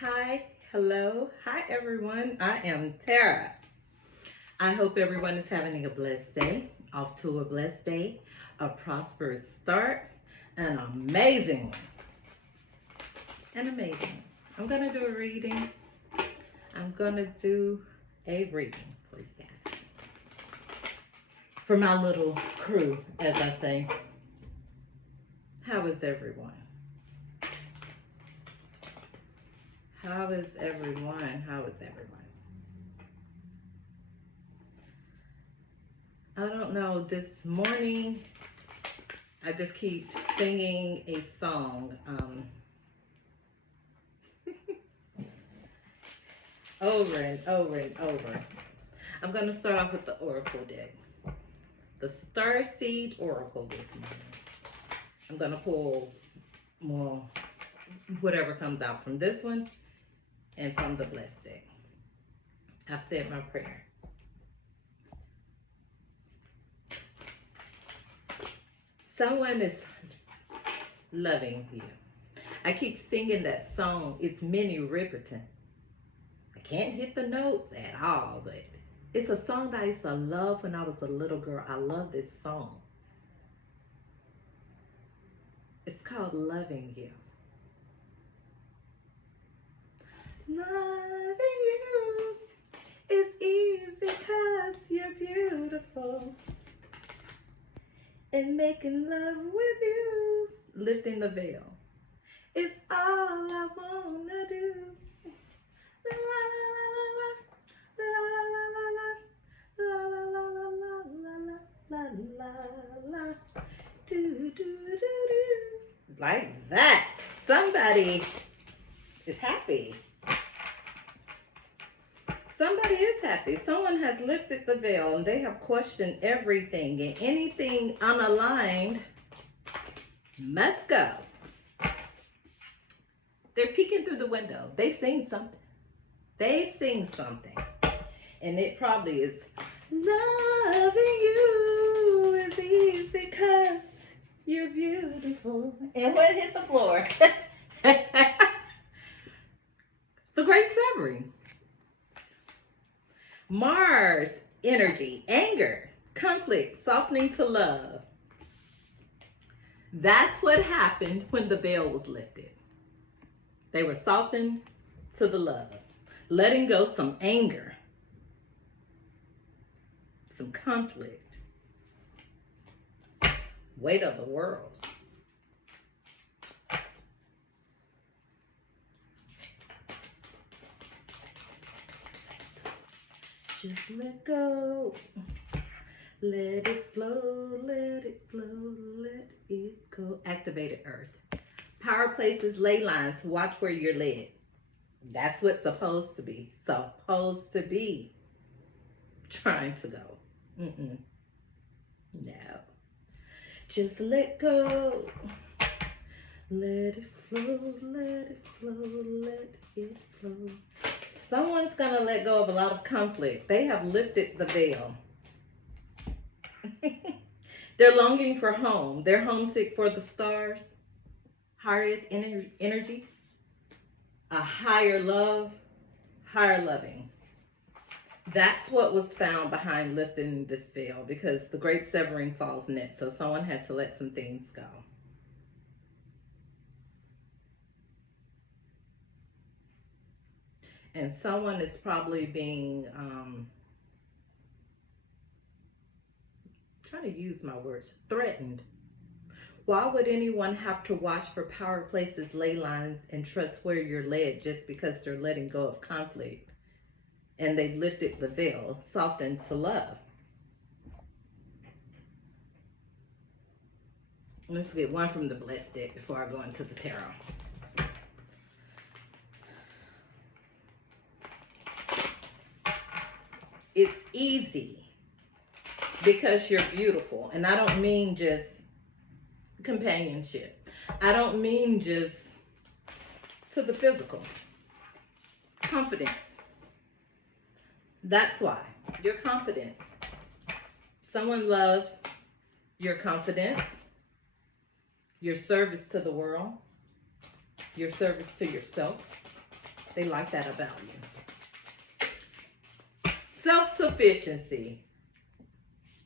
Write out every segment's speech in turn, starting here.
Hi, hello, hi everyone. I am Tara. I hope everyone is having a blessed day, off to a blessed day, a prosperous start, an amazing one. An amazing one. I'm going to do a reading. I'm going to do a reading for you guys. For my little crew, as I say. How is everyone? How is everyone? How is everyone? I don't know, this morning I just keep singing a song over and over and over. I'm going to start off with the Oracle deck. The Star Seed Oracle this morning. I'm going to pull more, whatever comes out from this one and from the Blessed deck. I've said my prayer. Someone is loving you. I keep singing that song. It's Minnie Riperton. I can't hit the notes at all, but it's a song that I used to love when I was a little girl. I love this song. It's called Loving You. Loving you is easy 'cause you're beautiful. And making love with you, lifting the veil, it's all I wanna do. La la la la la la la la la la la la la la do do do do. Like that. Somebody is happy. Somebody is happy. Someone has lifted the veil and they have questioned everything, and anything unaligned must go. They're peeking through the window. They've seen something. They seen something. And it probably is loving you is easy 'cause you're beautiful. And when it hit the floor. The Great Severing. Mars energy, anger, conflict, softening to love. That's what happened when the veil was lifted. They were softened to the love, letting go some anger, some conflict, weight of the world. Just let go. Let it flow, let it flow, let it go. Activated earth. Power places, ley lines. Watch where you're led. That's what's supposed to be. Supposed to be. Trying to go. No. Just let go. Let it flow, let it flow, let it flow. Someone's going to let go of a lot of conflict. They have lifted the veil. They're longing for home. They're homesick for the stars. Higher energy. A higher love. Higher loving. That's what was found behind lifting this veil, because the Great Severing falls next. So someone had to let some things go. And someone is probably being, trying to use my words, threatened. Why would anyone have to watch for power places, ley lines, and trust where you're led just because they're letting go of conflict and they've lifted the veil, softened to love? Let's get one from the Blessed deck before I go into the tarot. It's easy because you're beautiful. And I don't mean just companionship. I don't mean just to the physical. Confidence. That's why. Your confidence. Someone loves your confidence, your service to the world, your service to yourself. They like that about you. Self-sufficiency.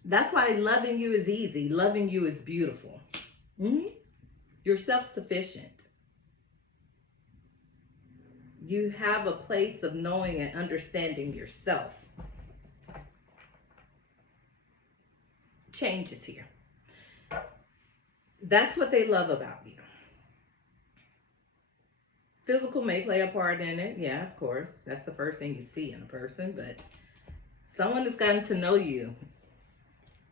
That's why loving you is easy. Loving you is beautiful. You're self-sufficient. You have a place of knowing and understanding yourself. Change is here. That's what they love about you. Physical may play a part in it. Yeah, of course. That's the first thing you see in a person. But someone has gotten to know you.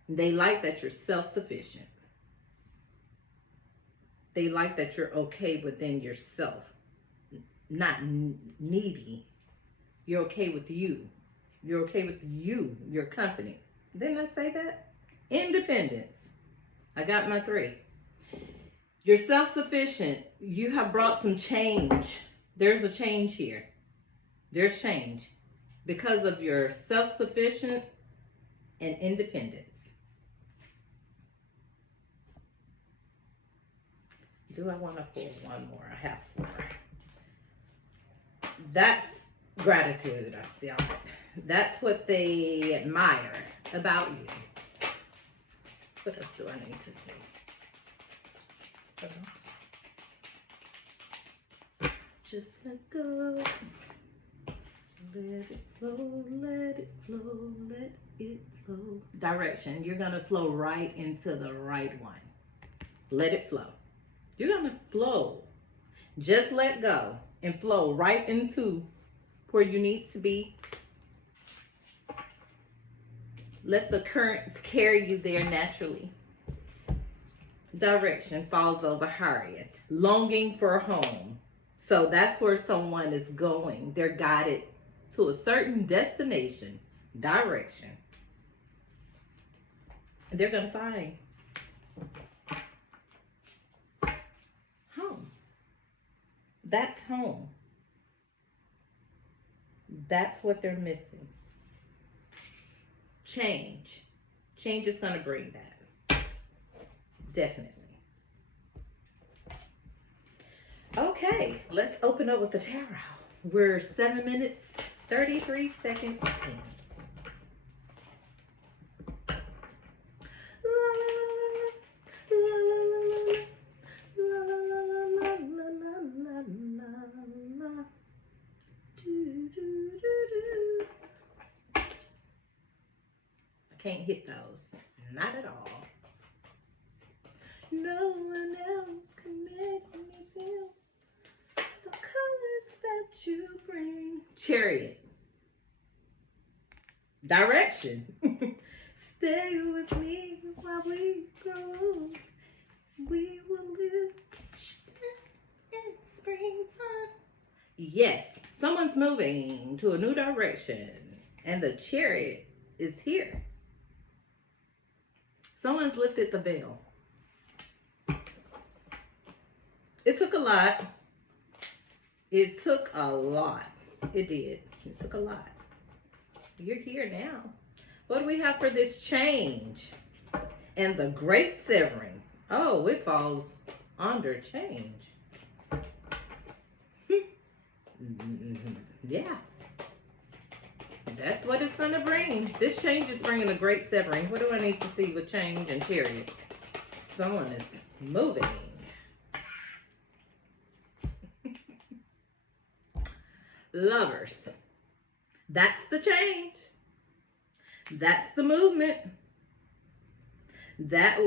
They like that you're self-sufficient. They like that you're okay within yourself. Not needy. You're okay with you. You're okay with you, your company. Didn't I say that? Independence. I got my 3. You're self-sufficient. You have brought some change. There's a change here. There's change because of your self-sufficient and independence. Do I want to pull one more? I have 4. That's gratitude, I see. That's what they admire about you. What else do I need to see? What else? Just let go. Let it flow, let it flow, let it flow. Direction. You're going to flow right into the right one. Let it flow. You're going to flow. Just let go and flow right into where you need to be. Let the currents carry you there naturally. Direction falls over Harriet. Longing for home. So that's where someone is going. They're guided to a certain destination, direction. And they're going to find home. That's home. That's what they're missing. Change. Change is going to bring that. Definitely. Okay, let's open up with the tarot. We're 7 minutes, 33 seconds in. I can't hit those. Not at all. No one else can make me feel the colors that you bring. Chariot. Direction. Stay with me while we grow. We will live in springtime. Yes, someone's moving to a new direction, and the chariot is here. Someone's lifted the veil. It took a lot. It took a lot. It did. It took a lot. You're here now. What do we have for this change? And the great severing. Oh, it falls under change. Yeah. That's what it's going to bring. This change is bringing a great severing. What do I need to see with change and chariot? Someone is moving. Lovers. That's the change. That's the movement. That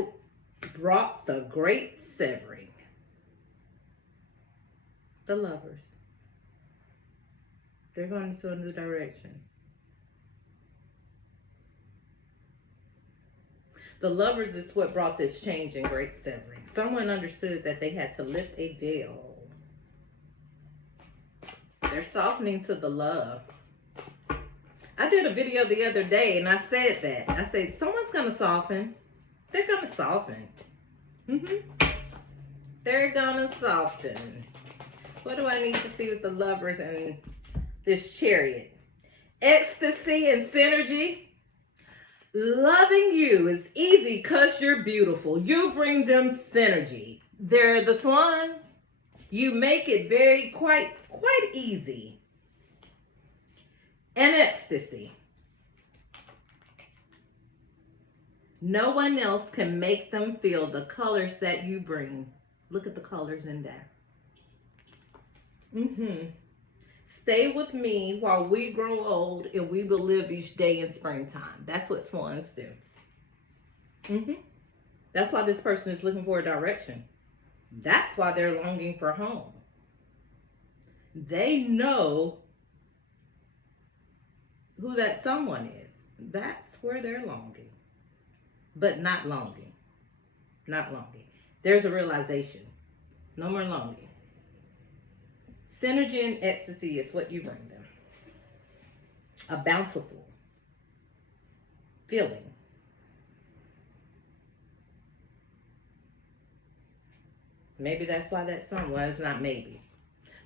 brought the great severing. The lovers. They're going into a new direction. The lovers is what brought this change and great severing. Someone understood that they had to lift a veil. They're softening to the love. I did a video the other day and I said that. I said, someone's going to soften. They're going to soften. They're going to soften. What do I need to see with the lovers and this chariot? Ecstasy and synergy. Loving you is easy because you're beautiful. You bring them synergy. They're the swans. You make it very quite easy. And ecstasy. No one else can make them feel the colors that you bring. Look at the colors in there. Stay with me while we grow old and we will live each day in springtime. That's what swans do. That's why this person is looking for a direction. That's why they're longing for home. They know who that someone is. That's where they're longing. But not longing. Not longing. There's a realization. No more longing. Synergy and ecstasy is what you bring them. A bountiful feeling. Maybe that's why that song, well, it's not maybe.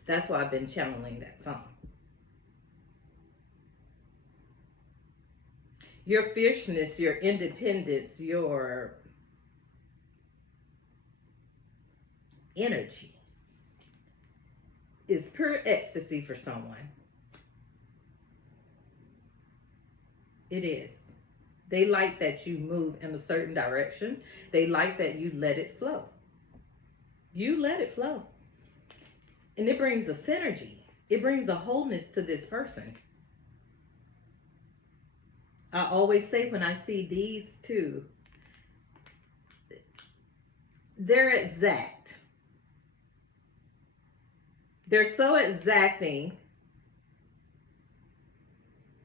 That's why I've been channeling that song. Your fierceness, your independence, your energy is pure ecstasy for someone. It is. They like that you move in a certain direction. They like that you let it flow. You let it flow. And it brings a synergy. It brings a wholeness to this person. I always say when I see these two, they're exact. They're so exacting.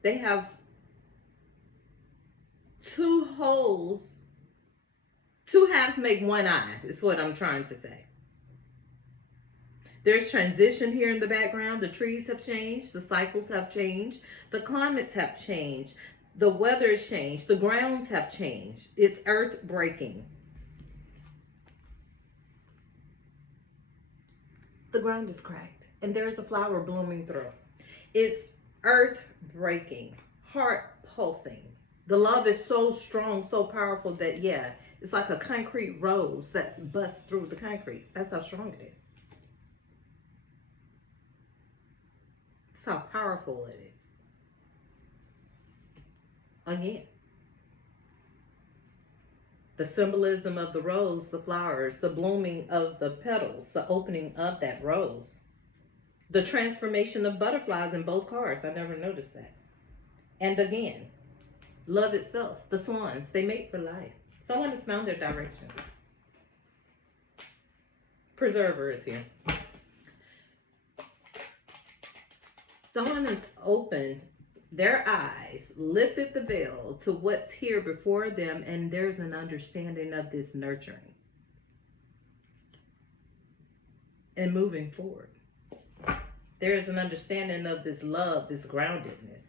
They have two holes. Two halves make one eye, is what I'm trying to say. There's transition here in the background. The trees have changed. The cycles have changed. The climates have changed. The weather has changed. The grounds have changed. It's earth breaking. The ground is cracked and there's a flower blooming through. It's earth breaking, heart pulsing. The love is so strong, so powerful that, yeah, it's like a concrete rose that's bust through the concrete. That's how strong it is. That's how powerful it is. Again, the symbolism of the rose, the flowers, the blooming of the petals, the opening of that rose, the transformation of butterflies in both cards. I never noticed that. And again, love itself, the swans, they mate for life. Someone has found their direction. Preserver is here. Someone has opened their eyes, lifted the veil to what's here before them, and there's an understanding of this nurturing and moving forward. There's an understanding of this love, this groundedness.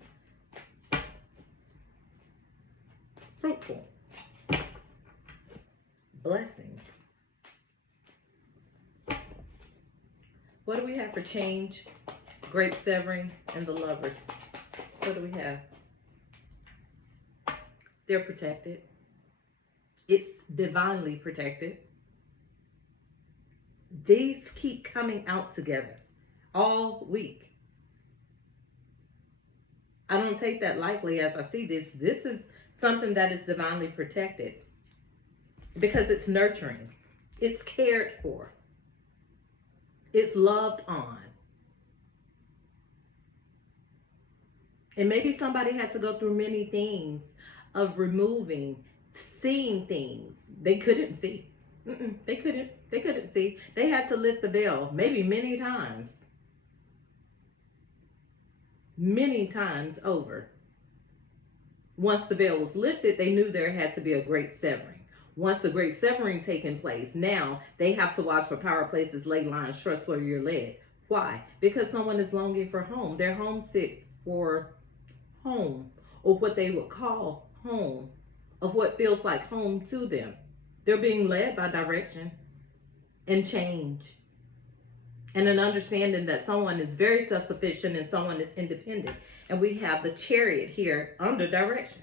Fruitful. Blessing. What do we have for change? Great severing and the lovers. What do we have? They're protected. It's divinely protected. These keep coming out together all week. I don't take that lightly as I see this. This is something that is divinely protected because it's nurturing. It's cared for. It's loved on. And maybe somebody had to go through many things of removing, seeing things they couldn't see. They couldn't see. They had to lift the veil maybe many times. Many times over. Once the veil was lifted, they knew there had to be a great severing. Once the great severing taking place, now they have to watch for power places, ley lines, trust where you're led. Why? Because someone is longing for home. They're homesick for home, or what they would call home, of what feels like home to them. They're being led by direction and change and an understanding that someone is very self-sufficient and someone is independent. And we have the Chariot here under direction.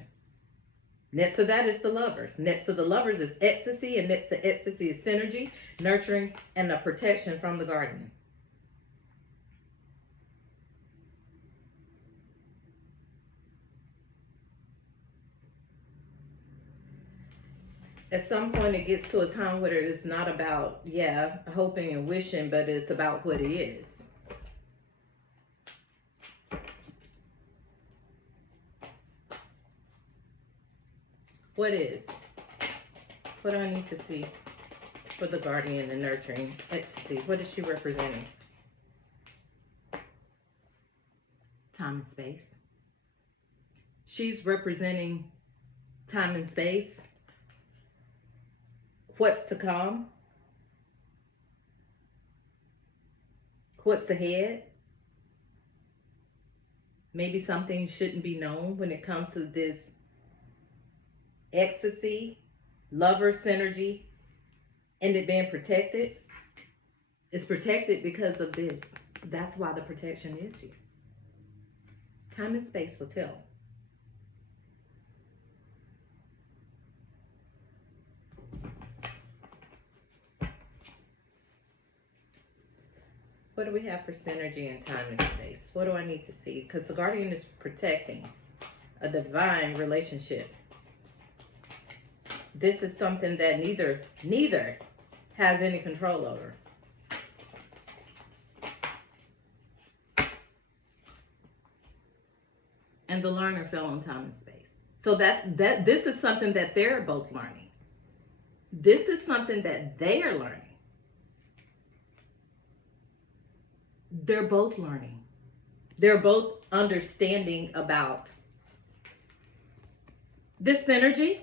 Next to that is the lovers. Next to the lovers is ecstasy, and next to ecstasy is synergy, nurturing, and the protection from the guardian. At some point, it gets to a time where it's not about, yeah, hoping and wishing, but it's about what it is. What is? What do I need to see for the guardian and nurturing ecstasy? What is she representing? Time and space. She's representing time and space. What's to come? What's ahead? Maybe something shouldn't be known when it comes to this ecstasy, lover synergy, and it being protected. It's protected because of this. That's why the protection is here. Time and space will tell. What do we have for synergy in time and space? What do I need to see? Because the guardian is protecting a divine relationship. This is something that neither has any control over. And the learner fell on time and space. So that this is something that they're both learning. This is something that they are learning. They're both learning. They're both understanding about this synergy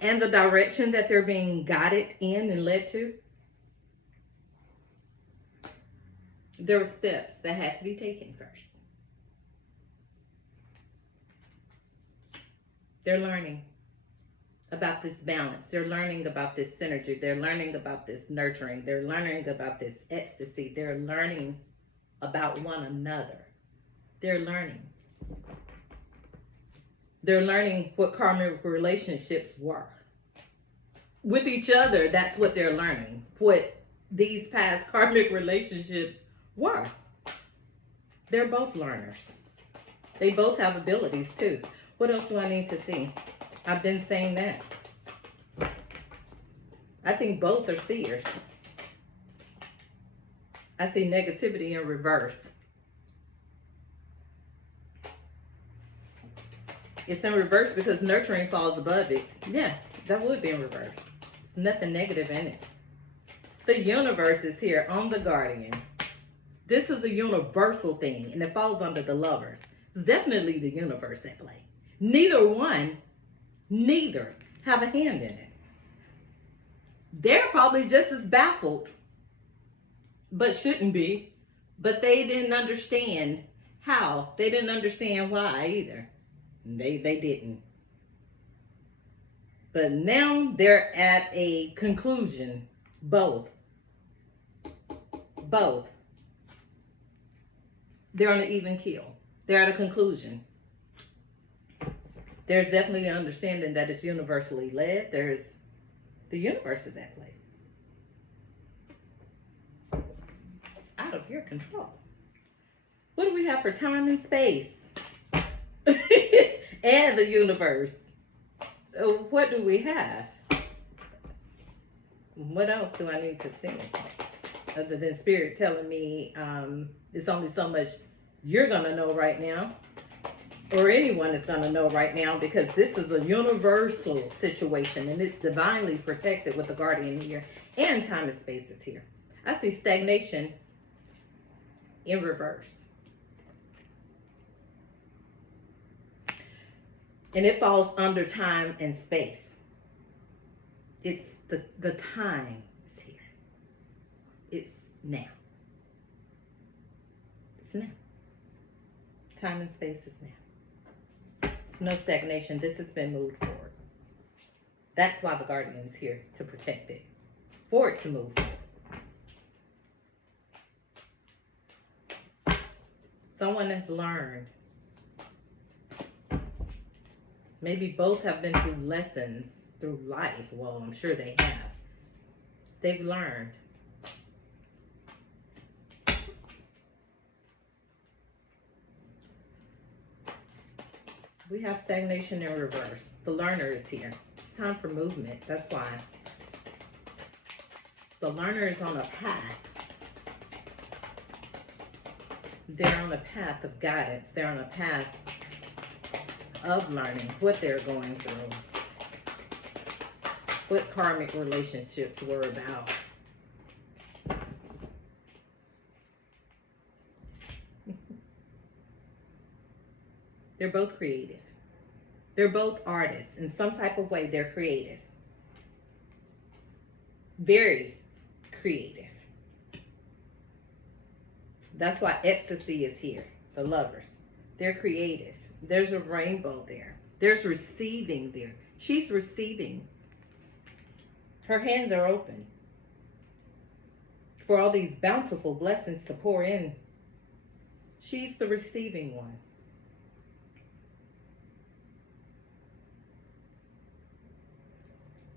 and the direction that they're being guided in and led to. There were steps that had to be taken first. They're learning about this balance. They're learning about this synergy. They're learning about this nurturing. They're learning about this ecstasy. They're learning about one another. They're learning. They're learning what karmic relationships were. With each other, that's what they're learning. What these past karmic relationships were. They're both learners. They both have abilities too. What else do I need to see? I've been saying that. I think both are seers. I see negativity in reverse. It's in reverse because nurturing falls above it. Yeah, that would be in reverse. There's nothing negative in it. The universe is here on the guardian. This is a universal thing, and it falls under the lovers. It's definitely the universe at play. Neither have a hand in it. They're probably just as baffled, but shouldn't be. But they didn't understand how. They didn't understand why either. They didn't. But now they're at a conclusion. Both. They're on an even keel. They're at a conclusion. There's definitely an understanding that it's universally led. The universe is at play. It's out of your control. What do we have for time and space? And the universe. What do we have? What else do I need to see? Other than spirit telling me it's only so much you're going to know right now. Or anyone is going to know right now, because this is a universal situation and it's divinely protected with the guardian here, and time and space is here. I see stagnation in reverse. And it falls under time and space. It's the time is here. It's now. It's now. Time and space is now. No stagnation. This has been moved forward. That's why the guardian is here, to protect it, for it to move forward. Someone has learned. Maybe both have been through lessons through life. Well, I'm sure they have. They've learned. We have stagnation in reverse. The learner is here. It's time for movement. That's why. The learner is on a path. They're on a path of guidance. They're on a path of learning what they're going through, what karmic relationships were about. They're both creative. They're both artists. In some type of way, they're creative. Very creative. That's why ecstasy is here. The lovers. They're creative. There's a rainbow there. There's receiving there. She's receiving. Her hands are open for all these bountiful blessings to pour in. She's the receiving one.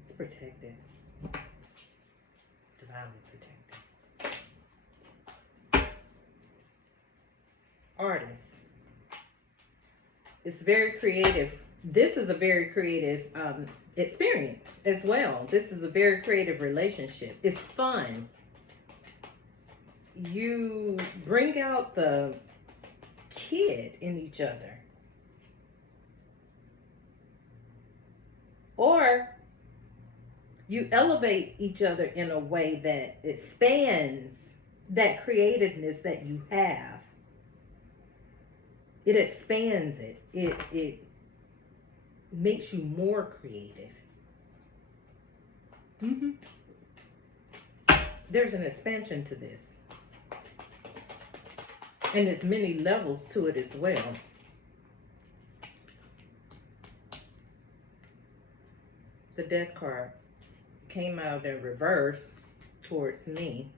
It's protected. Divinely protected. Artist. It's very creative. This is a very creative experience as well. This is a very creative relationship. It's fun. You bring out the kid in each other. Or you elevate each other in a way that expands that creativeness that you have. It expands it. It makes you more creative. There's an expansion to this. And there's many levels to it as well. The Death card came out in reverse towards me.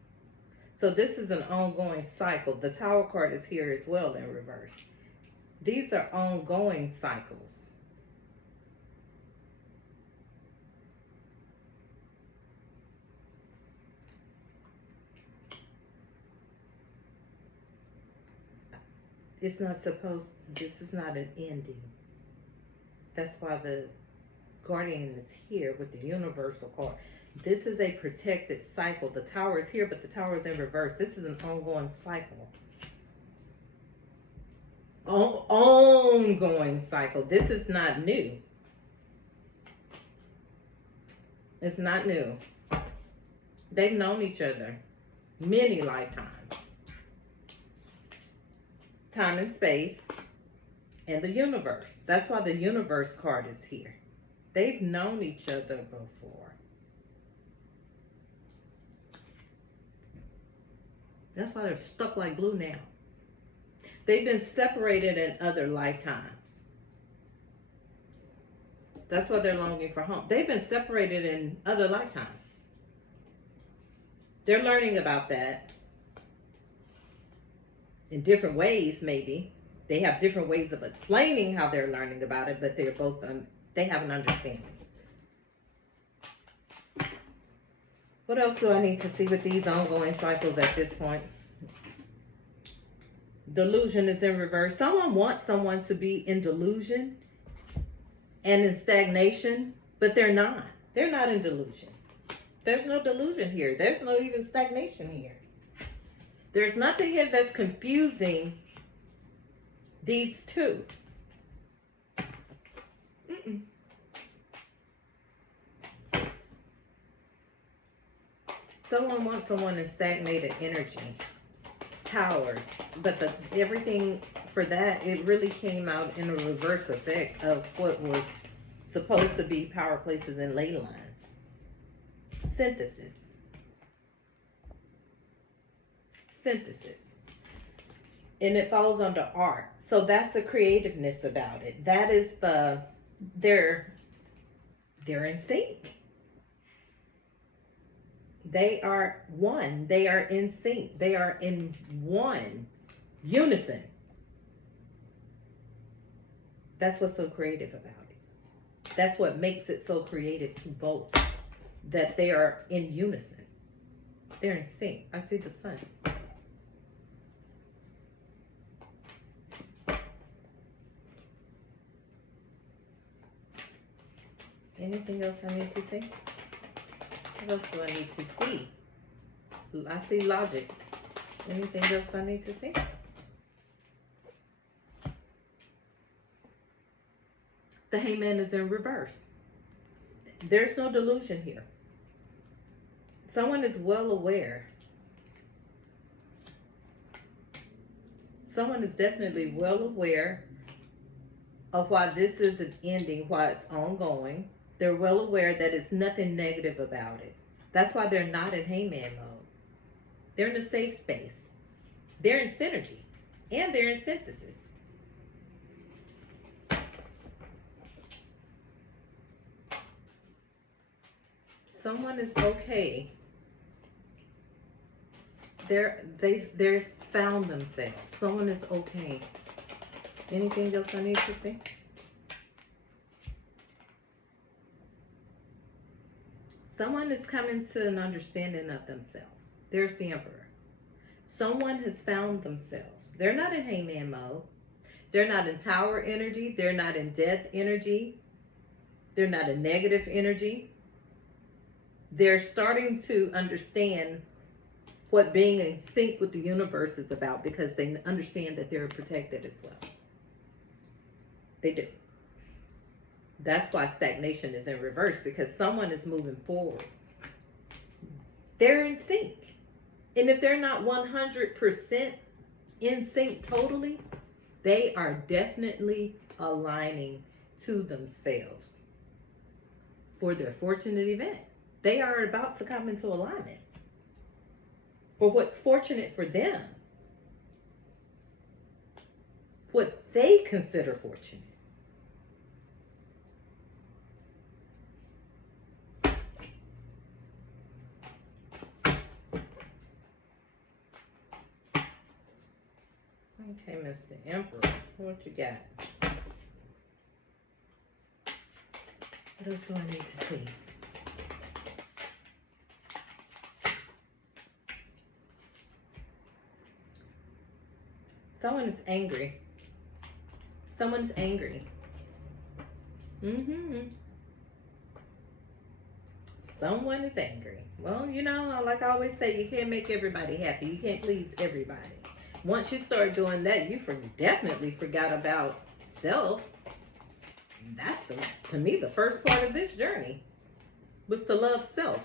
So this is an ongoing cycle. The Tower card is here as well in reverse. These are ongoing cycles. It's not supposed, this is not an ending. That's why the Guardian is here with the Universal card. This is a protected cycle. The Tower is here, but the Tower is in reverse. This is an ongoing cycle. Ongoing cycle. This is not new. It's not new. They've known each other many lifetimes. Time and space and the universe. That's why the Universe card is here. They've known each other before. That's why they're stuck like glue now. They've been separated in other lifetimes. That's why they're longing for home. They've been separated in other lifetimes. They're learning about that in different ways, maybe. They have different ways of explaining how they're learning about it, but they're both, they have an understanding. What else do I need to see with these ongoing cycles at this point? Delusion is in reverse. Someone wants someone to be in delusion and in stagnation, but they're not. They're not in delusion. There's no delusion here. There's no even stagnation here. There's nothing here that's confusing these two. Someone wants someone in stagnated energy. Towers. But everything for that, it really came out in a reverse effect of what was supposed to be power places and ley lines. Synthesis. Synthesis. And it falls under art. So that's the creativeness about it. That is they're in sync. They are one. They are in sync. They are in one unison. That's what's so creative about it. That's what makes it so creative to both. That they are in unison. They're in sync. I see the sun. Anything else I need to see? What else do I need to see? I see logic. Anything else I need to see? The Hangman is in reverse. There's no delusion here. Someone is well aware. Someone is definitely well aware of why this isn't ending, why it's ongoing. They're well aware that it's nothing negative about it. That's why they're not in Hangman mode. They're in a safe space. They're in synergy. And they're in synthesis. Someone is okay. They've found themselves. Someone is okay. Anything else I need to see? Someone is coming to an understanding of themselves. There's the Emperor. Someone has found themselves. They're not in Hangman mode. They're not in Tower energy. They're not in Death energy. They're not in negative energy. They're starting to understand what being in sync with the universe is about because they understand that they're protected as well. They do. That's why stagnation is in reverse, because someone is moving forward. They're in sync. And if they're not 100% in sync totally, they are definitely aligning to themselves for their fortunate event. They are about to come into alignment for what's fortunate for them, what they consider fortunate. Okay, Mr. Emperor, what you got? What else do I need to see? Someone is angry. Someone's angry. Someone is angry. Well, you know, like I always say, you can't make everybody happy. You can't please everybody. Once you start doing that, you definitely forgot about self. That's, to me, the first part of this journey was to love self.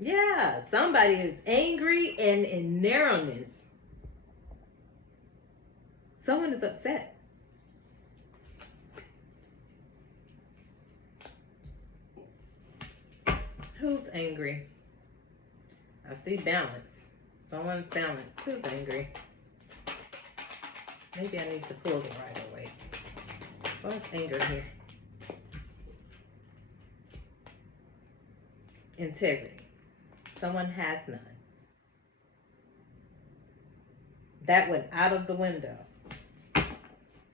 Yeah, somebody is angry and in narrowness. Someone is upset. Who's angry? I see balance. Someone's balanced. Who's angry? Maybe I need to pull the right away. What's anger here? Integrity. Someone has none. That went out of the window.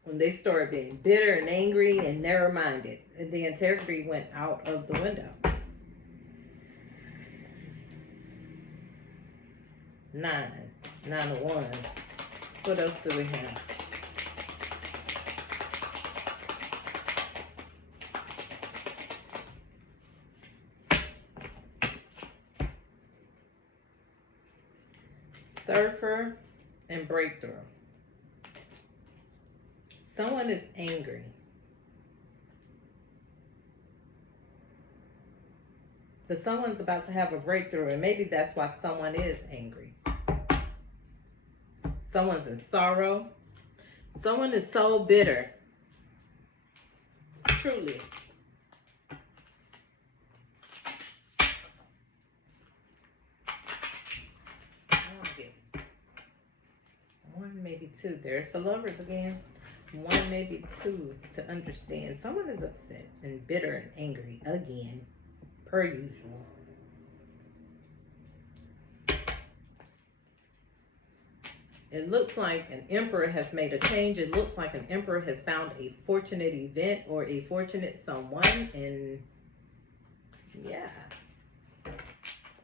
When they started being bitter and angry and narrow-minded, the integrity went out of the window. 9 of Wands. What else do we have? Surfer and breakthrough. Someone is angry. But someone's about to have a breakthrough, and maybe that's why someone is angry. Someone's in sorrow. Someone is so bitter. Truly. One, maybe two. There's the Lovers again. 1, maybe 2 to understand. Someone is upset and bitter and angry again, per usual. It looks like an Emperor has made a change. It looks like an Emperor has found a fortunate event or a fortunate someone. And yeah.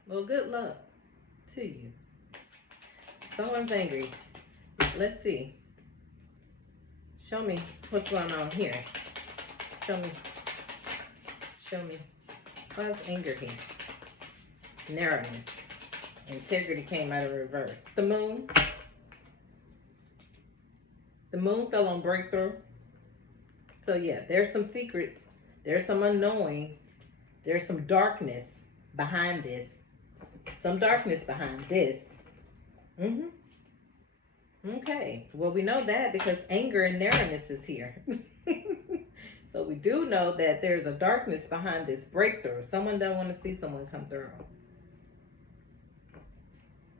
Well, good luck to you. Someone's angry. Let's see. Show me what's going on here. Show me. Show me. Why's anger here? Narrowness. Integrity came out of reverse. The moon. The moon fell on breakthrough. So yeah, there's some secrets. There's some unknowing. There's some darkness behind this. Some darkness behind this. Okay. Well, we know that because anger and narrowness is here. So we do know that there's a darkness behind this breakthrough. Someone doesn't want to see someone come through.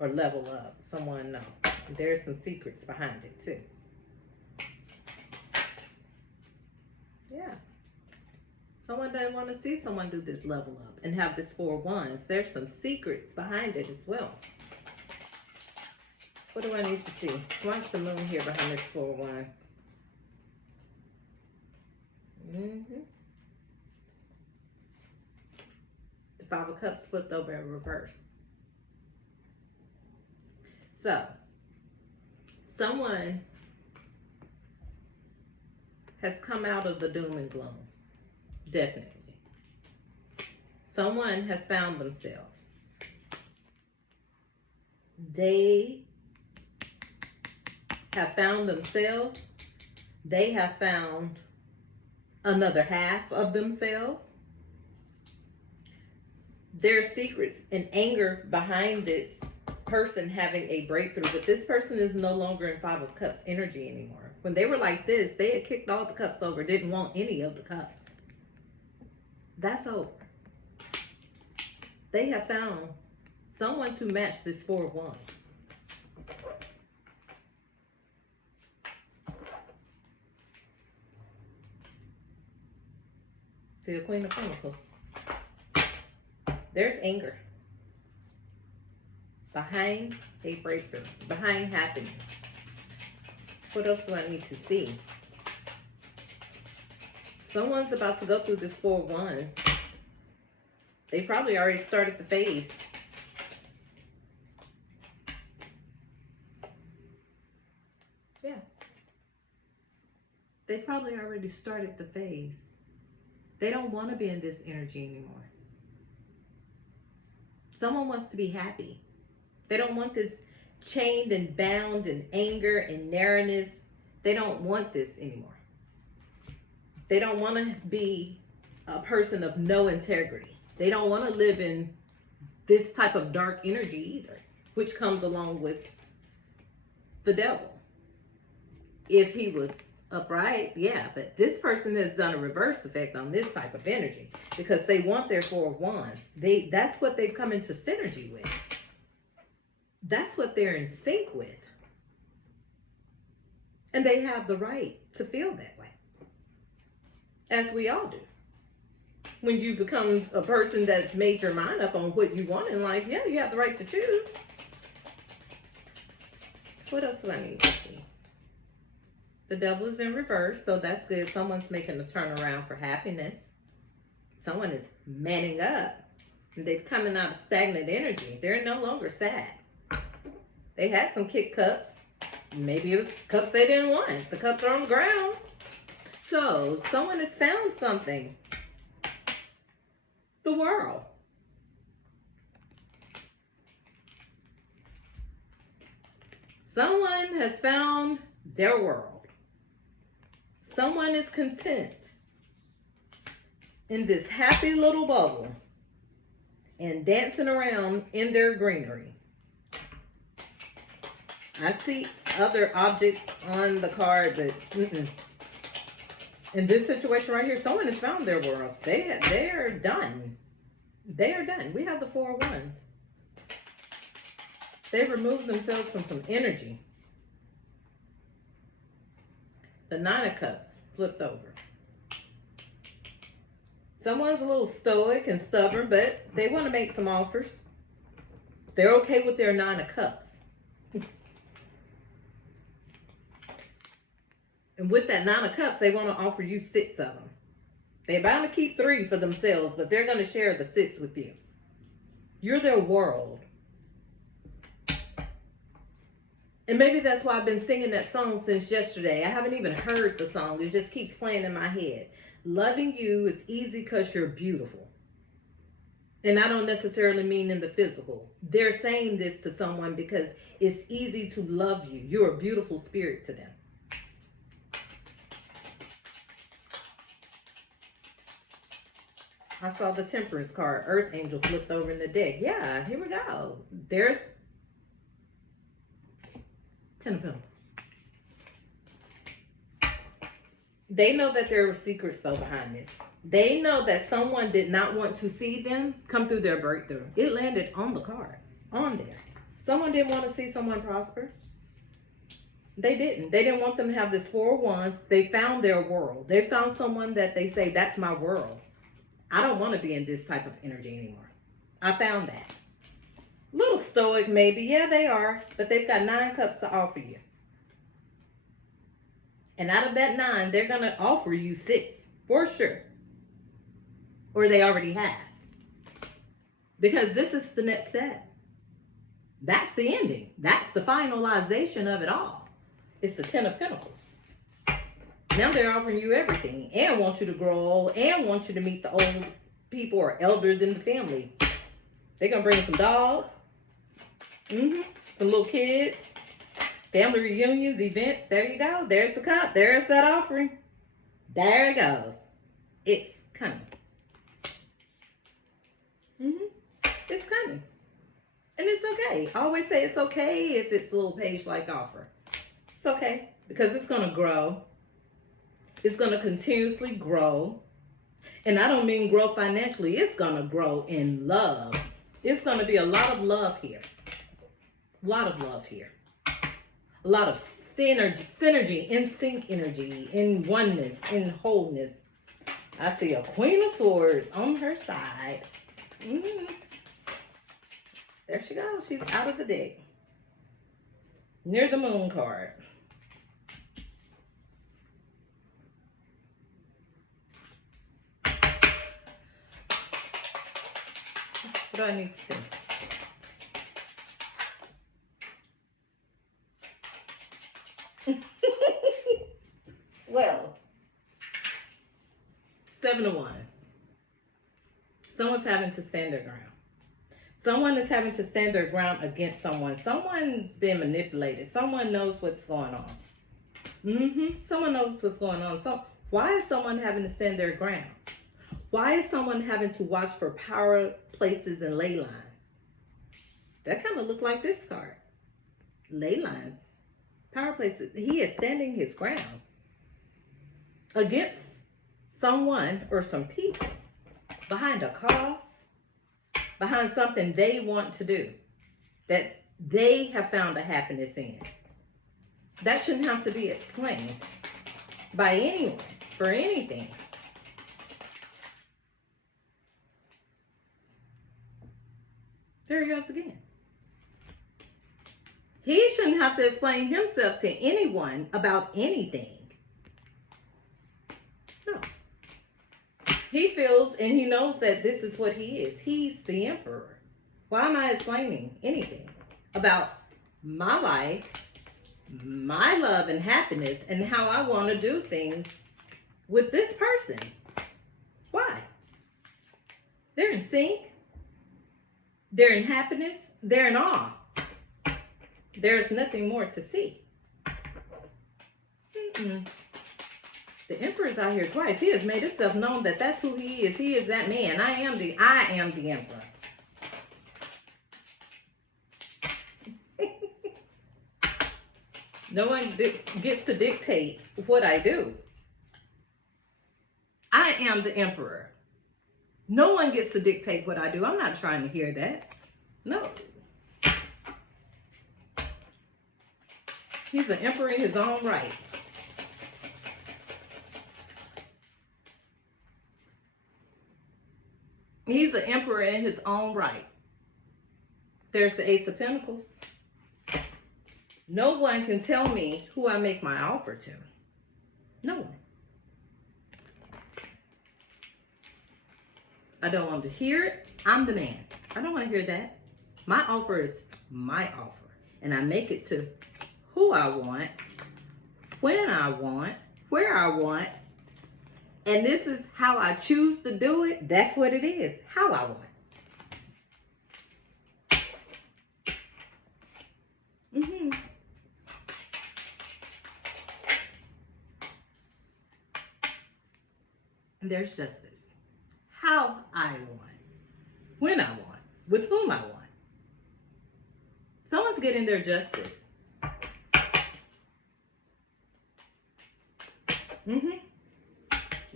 Or level up. Someone no. There's some secrets behind it too. Yeah. Someone doesn't want to see someone do this level up and have this 4 of Wands. There's some secrets behind it as well. What do I need to see? What's the moon here behind this 4 of Wands? The 5 of Cups flipped over in reverse. So, someone has come out of the doom and gloom. Definitely. Someone has found themselves. They have found themselves. They have found another half of themselves. There's secrets and anger behind this person having a breakthrough, but this person is no longer in 5 of Cups energy anymore. When they were like this, they had kicked all the cups over, didn't want any of the cups. That's over. They have found someone to match this 4 of Wands. See the Queen of Pentacles. There's anger behind a breakthrough, behind happiness. What else do I need to see? Someone's about to go through this 4 of Wands. They probably already started the phase. Yeah. They probably already started the phase. They don't want to be in this energy anymore. Someone wants to be happy. They don't want this chained and bound and anger and narrowness. They don't want this anymore. They don't want to be a person of no integrity. They don't want to live in this type of dark energy either, which comes along with the devil. If he was upright, yeah, but this person has done a reverse effect on this type of energy because they want their 4 of Wands. That's what they've come into synergy with. That's what they're in sync with. And they have the right to feel that way. As we all do. When you become a person that's made your mind up on what you want in life, yeah, you have the right to choose. What else do I need to see? The devil is in reverse, so that's good. Someone's making a turnaround for happiness. Someone is manning up. And they're coming out of stagnant energy. They're no longer sad. They had some kick cups. Maybe it was cups they didn't want. The cups are on the ground. So, someone has found something. The world. Someone has found their world. Someone is content in this happy little bubble and dancing around in their greenery. I see other objects on the card, but in this situation right here, someone has found their world. They are done. They are done. We have the 4 of Wands. They've removed themselves from some energy. The 9 of Cups flipped over. Someone's a little stoic and stubborn, but they want to make some offers. They're okay with their 9 of Cups. And with that 9 of Cups, they want to offer you 6 of them. They're bound to keep 3 for themselves, but they're going to share the 6 with you. You're their world. And maybe that's why I've been singing that song since yesterday. I haven't even heard the song. It just keeps playing in my head. Loving you is easy because you're beautiful. And I don't necessarily mean in the physical. They're saying this to someone because it's easy to love you. You're a beautiful spirit to them. I saw the Temperance card, Earth Angel, flipped over in the deck. Yeah, here we go. There's Ten of Pentacles. They know that there were secrets though behind this. They know that someone did not want to see them come through their breakthrough. It landed on the card, on there. Someone didn't want to see someone prosper. They didn't. They didn't want them to have this Four of Wands. They found their world. They found someone that they say, that's my world. I don't want to be in this type of energy anymore. I found that. Little stoic maybe. Yeah, they are. But they've got 9 cups to offer you. And out of that 9, they're going to offer you 6. For sure. Or they already have. Because this is the next step. That's the ending. That's the finalization of it all. It's the Ten of Pentacles. Now they're offering you everything and want you to grow and want you to meet the old people or elders in the family. They're going to bring some dogs. Some little kids. Family reunions, events. There you go. There's the cup. There's that offering. There it goes. It's coming. It's coming. And it's okay. I always say it's okay if it's a little page-like offer. It's okay. Because it's going to grow. It's going to continuously grow. And I don't mean grow financially. It's going to grow in love. It's going to be a lot of love here. A lot of love here. A lot of synergy, in sync energy, in oneness, in wholeness. I see a Queen of Swords on her side. There she goes. She's out of the deck. Near the Moon card. What do I need to see? Well, 7 of Wands. Someone's having to stand their ground. Someone is having to stand their ground against someone. Someone's been manipulated. Someone knows what's going on. Someone knows what's going on. So why is someone having to stand their ground? Why is someone having to watch for power places and ley lines? That kind of look like this card. Ley lines. Power places. He is standing his ground against someone or some people behind a cause, behind something they want to do, that they have found a happiness in. That shouldn't have to be explained by anyone for anything. There he goes again. He shouldn't have to explain himself to anyone about anything. No. He feels and he knows that this is what he is. He's the emperor. Why am I explaining anything about my life, my love and happiness, and how I want to do things with this person? Why? They're in sync. They're in happiness. They're in awe. There's nothing more to see. The Emperor's out here twice. He has made himself known that that's who he is. He is that man. I am the Emperor. No one gets to dictate what I do. I am the Emperor. No one gets to dictate what I do. I'm not trying to hear that. No. He's an emperor in his own right. He's an emperor in his own right. There's the Ace of Pentacles. No one can tell me who I make my offer to. No one. I don't want to hear it. I'm the man. I don't want to hear that. My offer is my offer. And I make it to who I want, when I want, where I want, And this is how I choose to do it. That's what it is. How I want. Mm-hmm. And there's justice. How I want. When I want. With whom I want. Someone's getting their justice. Mm-hmm.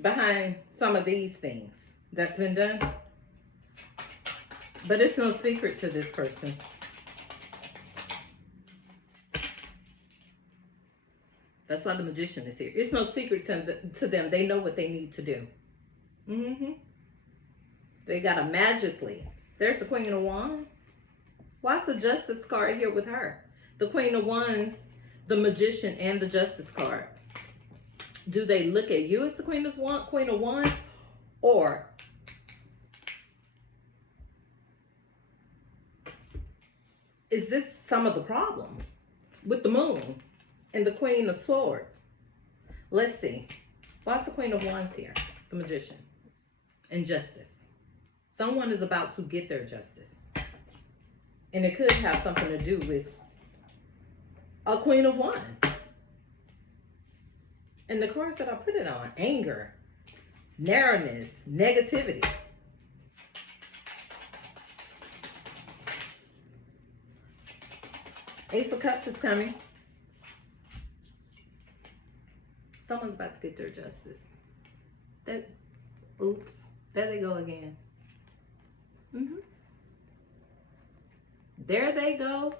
Behind some of these things that's been done. But it's no secret to this person. That's why the magician is here. It's no secret to them. They know what they need to do. Mm-hmm. They got to magically. There's the Queen of Wands. Why's the Justice card here with her? The Queen of Wands, the Magician, and the Justice card. Do they look at you as the Queen of Wands? Or is this some of the problem with the Moon and the Queen of Swords? Let's see. Why's the Queen of Wands here? The Magician. And Justice. Someone is about to get their justice. And it could have something to do with a Queen of Wands. And the cards that I put it on, anger, narrowness, negativity. Ace of Cups is coming. Someone's about to get their justice. Oops, there they go again. Mm-hmm. There they go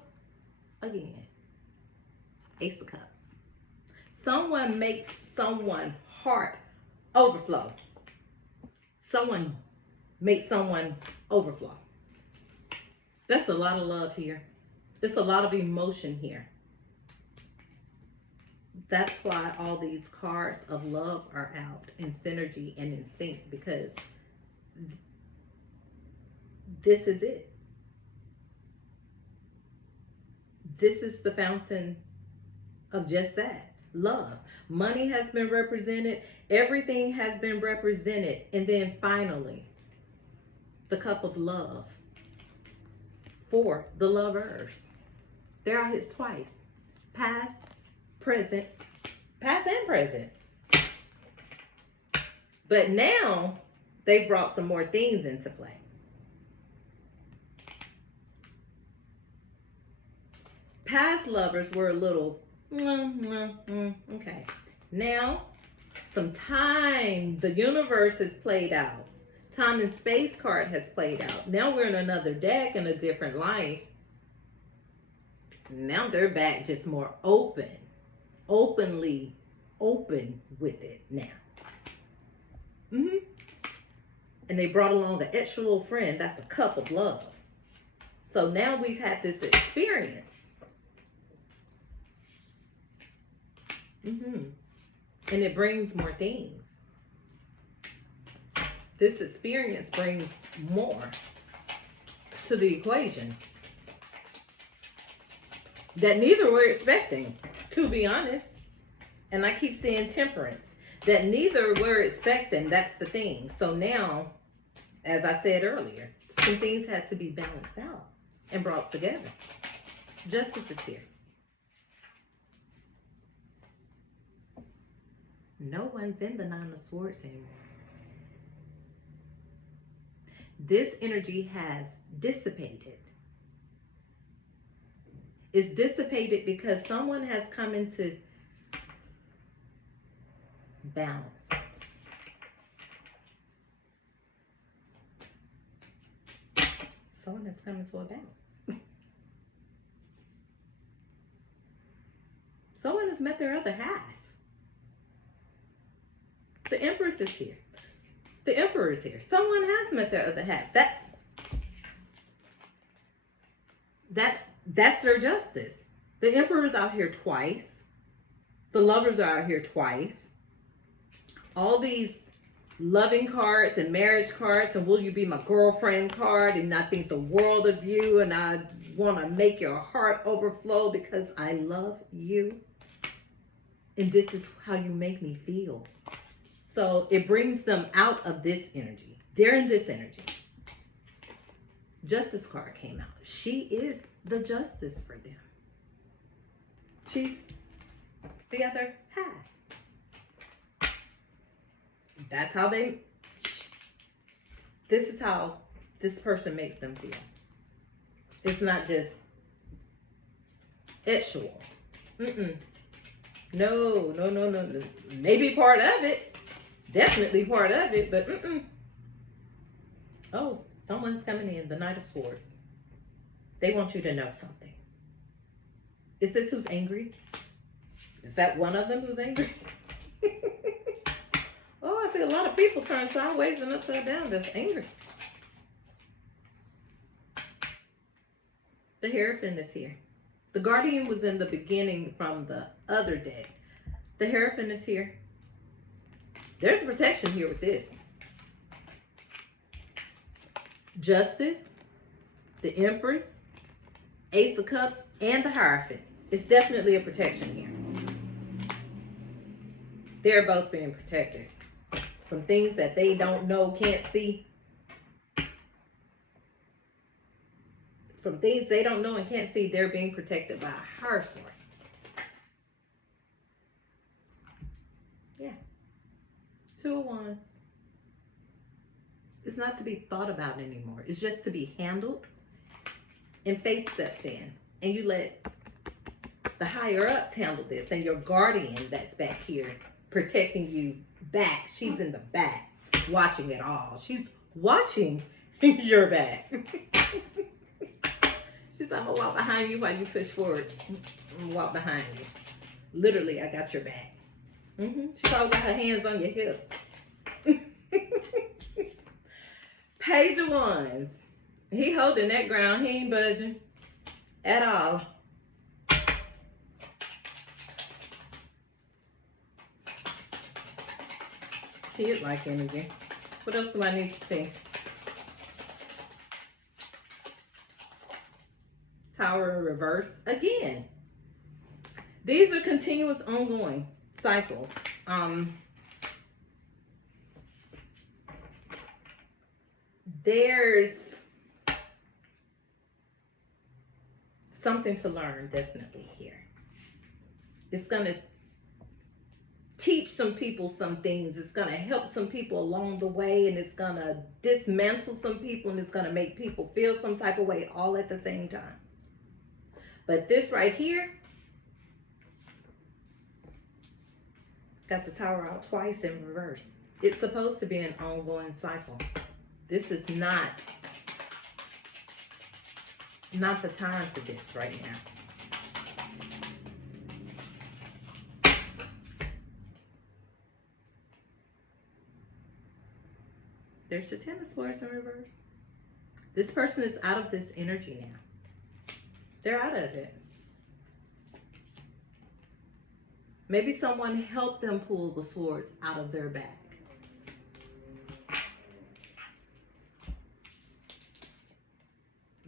again. Ace of Cups. Someone makes someone's heart overflow. Someone makes someone overflow. That's a lot of love here. There's a lot of emotion here. That's why all these cards of love are out in synergy and in sync, because this is it. This is the fountain of just that. Love. Money has been represented. Everything has been represented. And then finally, the cup of love for the lovers. There are his twice. Past, present, past and present. But now they brought some more things into play. Past lovers were a little, okay. Now, some time, the universe has played out. Time and space card has played out. Now we're in another deck in a different life. Now they're back just more open. Openly open with it now. And they brought along the extra little friend. That's a cup of love. So now we've had this experience. And it brings more things. This experience brings more to the equation that neither were expecting, to be honest. And I keep saying temperance, that neither were expecting. That's the thing. So now, as I said earlier, some things had to be balanced out and brought together. Justice is here. No one's in the Nine of Swords anymore. This energy has dissipated. It's dissipated because someone has come into balance. Someone has come into a balance. Someone has met their other half. The Empress is here. The Emperor is here. Someone has met their other half. That's their justice. The Emperor is out here twice. The Lovers are out here twice. All these loving cards and marriage cards and will you be my girlfriend card, and I think the world of you and I want to make your heart overflow because I love you. And this is how you make me feel. So it brings them out of this energy. They're in this energy. Justice card came out. She is the justice for them. She's the other half. That's how this is how this person makes them feel. It's not just sexual. No. Maybe part of it. Definitely part of it, but Oh, someone's coming in, the Knight of Swords. They want you to know something. Is this who's angry? Is that one of them who's angry? Oh, I see a lot of people turn sideways and upside down that's angry. The Hierophant is here. The Guardian was in the beginning from the other deck. The Hierophant is here. There's protection here with this. Justice, the Empress, Ace of Cups, and the Hierophant. It's definitely a protection here. They're both being protected from things that they don't know, can't see. From things they don't know and can't see, they're being protected by a higher source. Yeah. Two of Wands. It's not to be thought about anymore. It's just to be handled. And faith steps in. And you let the higher ups handle this. And your guardian that's back here protecting you back. She's in the back watching it all. She's watching your back. She's like, I'm going to walk behind you while you push forward. I'm going to walk behind you. Literally, I got your back. She probably got her hands on your hips. Page of Wands. He holding that ground. He ain't budging at all. Kid-like energy. What else do I need to see? Tower in reverse. Again, these are continuous, ongoing cycles. There's something to learn definitely here. It's going to teach some people some things. It's going to help some people along the way, and it's going to dismantle some people, and it's going to make people feel some type of way all at the same time. But this right here got the Tower out twice in reverse. It's supposed to be an ongoing cycle. This is not the time for this right now. There's the Ten of Swords in reverse. This person is out of this energy now. They're out of it. Maybe someone helped them pull the swords out of their back.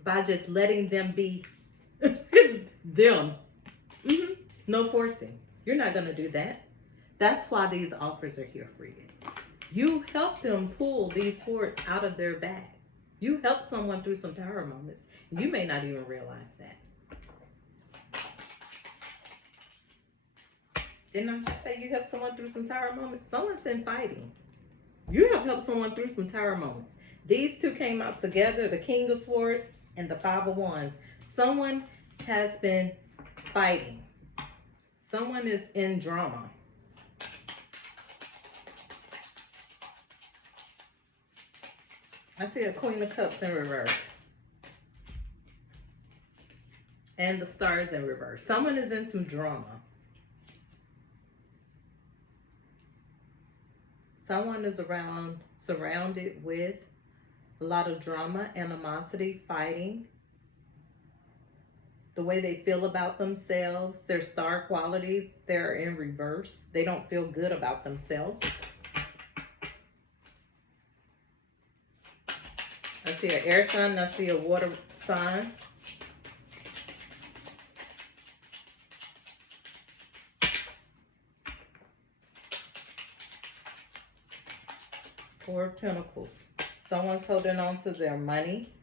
By just letting them be them. No forcing. You're not going to do that. That's why these offers are here for you. You help them pull these swords out of their back. You help someone through some Tower moments. You may not even realize that. Didn't I just say you helped someone through some Tower moments? Someone's been fighting. You have helped someone through some Tower moments. These two came out together, the King of Swords and the Five of Wands. Someone has been fighting. Someone is in drama. I see a Queen of Cups in reverse. And the Stars in reverse. Someone is in some drama. Someone is surrounded with a lot of drama, animosity, fighting. The way they feel about themselves, their star qualities, they're in reverse. They don't feel good about themselves. I see an air sign and I see a water sign. Four of Pentacles. Someone's holding on to their money.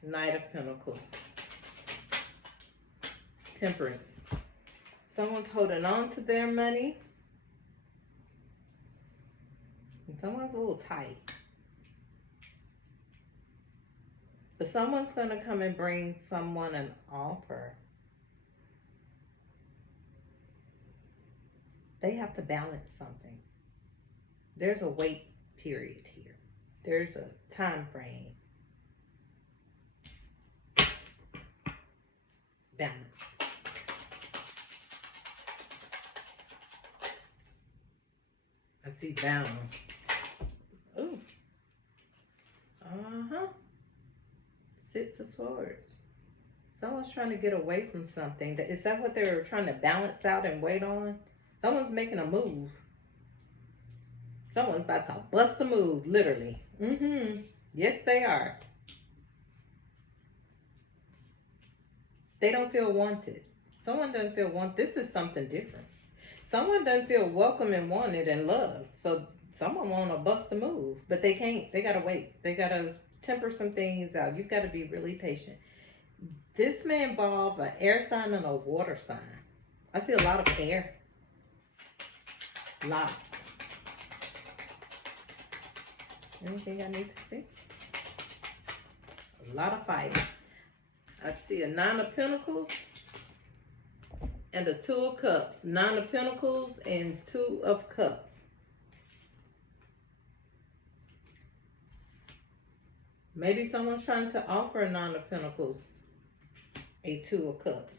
Knight of Pentacles. Temperance. Someone's holding on to their money. And someone's a little tight. But someone's going to come and bring someone an offer. They have to balance something. There's a wait period here. There's a time frame. Balance. I see down. Ooh. Uh-huh. Six of Swords. Someone's trying to get away from something. Is that what they're trying to balance out and wait on? Someone's making a move. Someone's about to bust a move, literally. Yes, they are. They don't feel wanted. Someone doesn't feel wanted. This is something different. Someone doesn't feel welcome and wanted and loved. So someone want to bust a move, but they can't. They got to wait. They got to temper some things out. You've got to be really patient. This may involve an air sign and a water sign. I see a lot of air. A lot. Anything I need to see? A lot of fighting. I see a Nine of Pentacles and a Two of Cups. Nine of Pentacles and Two of Cups. Maybe someone's trying to offer a Nine of Pentacles, a Two of Cups,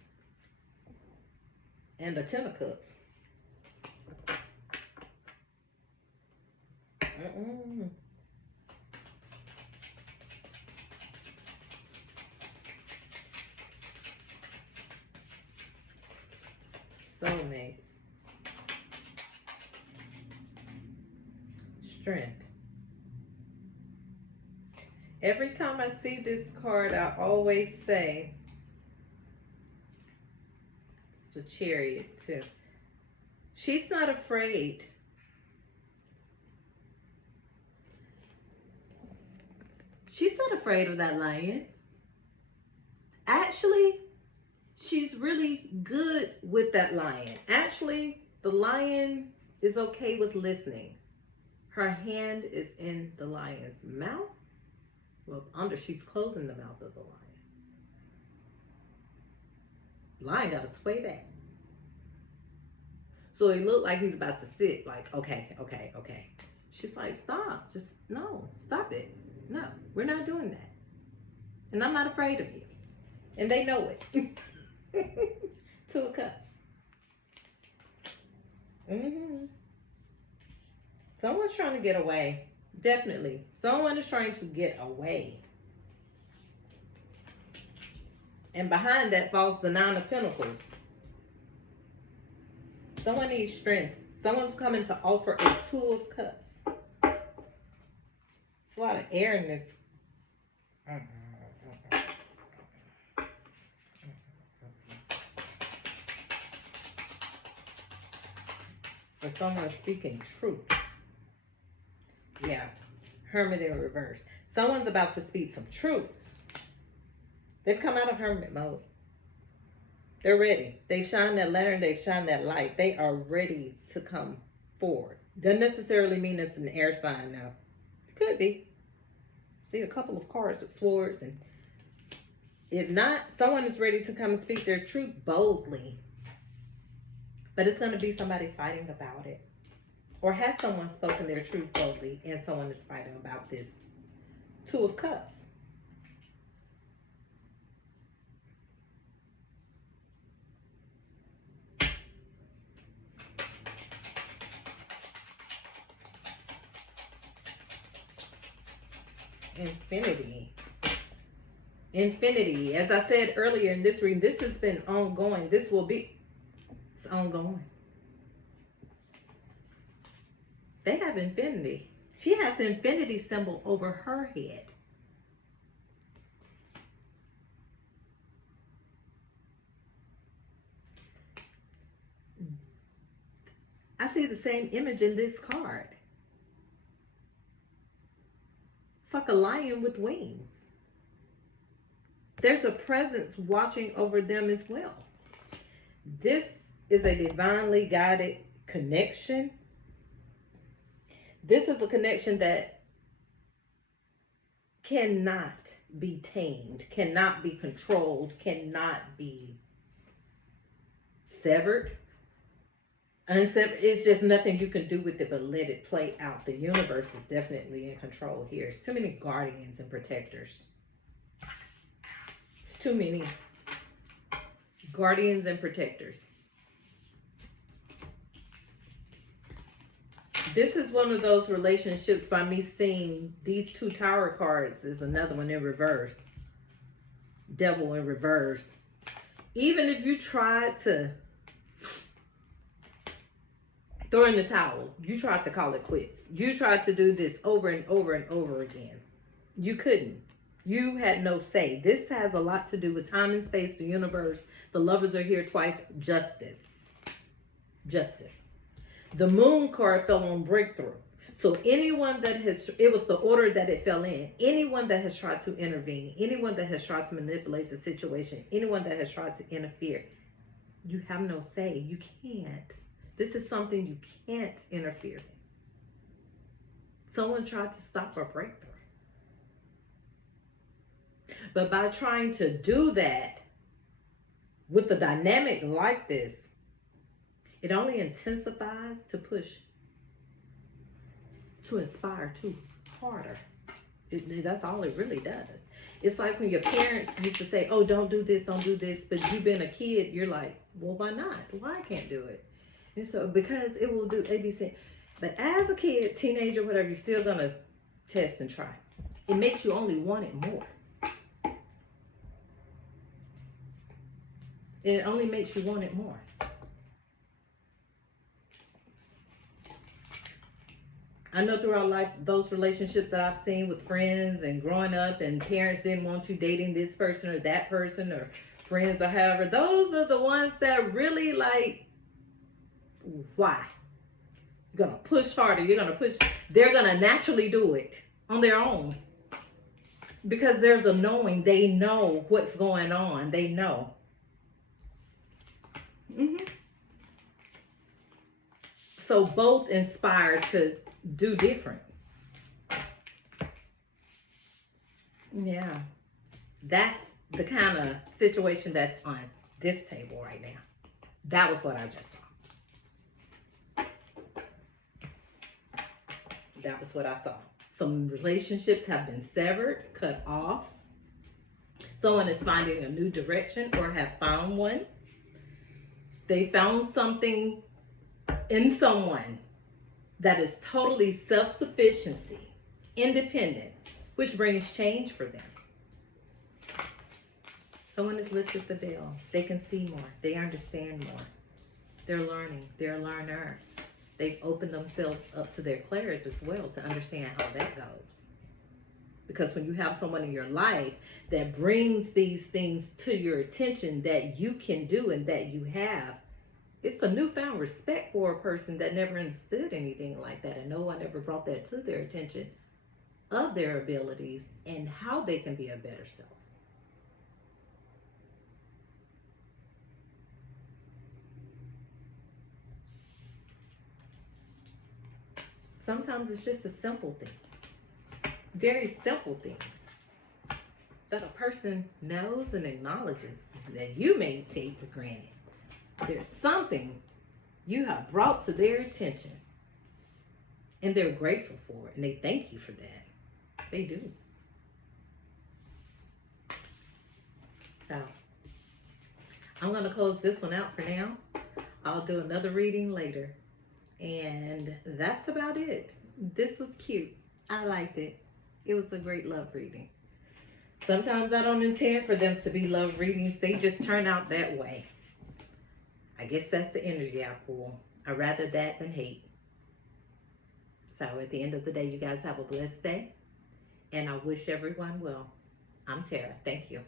and a Ten of Cups. Soulmates. Strength. Every time I see this card, I always say, it's a Chariot too. She's not afraid. She's not afraid of that lion. Actually, she's really good with that lion. Actually, the lion is okay with listening. Her hand is in the lion's mouth. Well, she's closing the mouth of the lion. Lion got to sway back. So he looked like he's about to sit, like, okay. She's like, stop. Just, no, stop it. No, we're not doing that. And I'm not afraid of you. And they know it. Two of Cups. Someone's trying to get away. Definitely. Someone is trying to get away. And behind that falls the Nine of Pentacles. Someone needs strength. Someone's coming to offer a Two of Cups. It's a lot of air in this. Or someone speaking truth. Yeah. Hermit in reverse. Someone's about to speak some truth. They've come out of hermit mode. They're ready. They've shined that lantern. They've shined that light. They are ready to come forward. Doesn't necessarily mean it's an air sign now. It could be. See a couple of cards of swords. And if not, someone is ready to come and speak their truth boldly. But it's going to be somebody fighting about it. Or has someone spoken their truth boldly and someone is fighting about this Two of Cups? Infinity. Infinity. As I said earlier in this reading, this has been ongoing. This will be, it's ongoing. They have infinity. She has the infinity symbol over her head. see the same image in this card. It's like a lion with wings. There's a presence watching over them as well. This is a divinely guided connection. This is a connection that cannot be tamed, cannot be controlled, cannot be severed. It's just nothing you can do with it but let it play out. The universe is definitely in control here. It's too many guardians and protectors. It's too many guardians and protectors. This is one of those relationships, by me seeing these two tower cards, there's another one in reverse. Devil in reverse. Even if you tried to throw in the towel, you tried to call it quits, you tried to do this over and over and over again, you couldn't. You had no say. This has a lot to do with time and space, the universe. The lovers are here twice. Justice. Justice. The moon card fell on breakthrough. So anyone that has, it was the order that it fell in. Anyone that has tried to intervene, anyone that has tried to manipulate the situation, anyone that has tried to interfere, you have no say. You can't. This is something you can't interfere in. Someone tried to stop a breakthrough. But by trying to do that with a dynamic like this, it only intensifies to push, to inspire to harder. That's all it really does. It's like when your parents used to say, oh, don't do this, don't do this. But you've been a kid, you're like, well, why not? Why I can't do it? And so, because it will do ABC. But as a kid, teenager, whatever, you're still going to test and try. It makes you only want it more. It only makes you want it more. I know throughout life, those relationships that I've seen with friends and growing up, and parents didn't want you dating this person or that person, or friends or however, those are the ones that really like, why? You're going to push harder. You're going to push. They're going to naturally do it on their own. Because there's a knowing. They know what's going on. They know. So both inspire to do different. Yeah. That's the kind of situation that's on this table right now. That was what I just saw. That was what I saw. Some relationships have been severed, cut off. Someone is finding a new direction or have found one. They found something in someone that is totally self-sufficiency, independence, which brings change for them. Someone has lifted the veil. They can see more. They understand more. They're learning. They're a learner. They've opened themselves up to their clarity as well to understand how that goes. Because when you have someone in your life that brings these things to your attention that you can do and that you have, it's a newfound respect for a person that never understood anything like that, and no one ever brought that to their attention of their abilities and how they can be a better self. Sometimes it's just the simple things, very simple things, that a person knows and acknowledges that you may take for granted. There's something you have brought to their attention, and they're grateful for it, and they thank you for that. They do. So, I'm going to close this one out for now. I'll do another reading later. And that's about it. This was cute. I liked it. It was a great love reading. Sometimes I don't intend for them to be love readings. They just turn out that way. I guess that's the energy I pull. I'd rather that than hate. So at the end of the day, you guys have a blessed day. And I wish everyone well. I'm Tara. Thank you.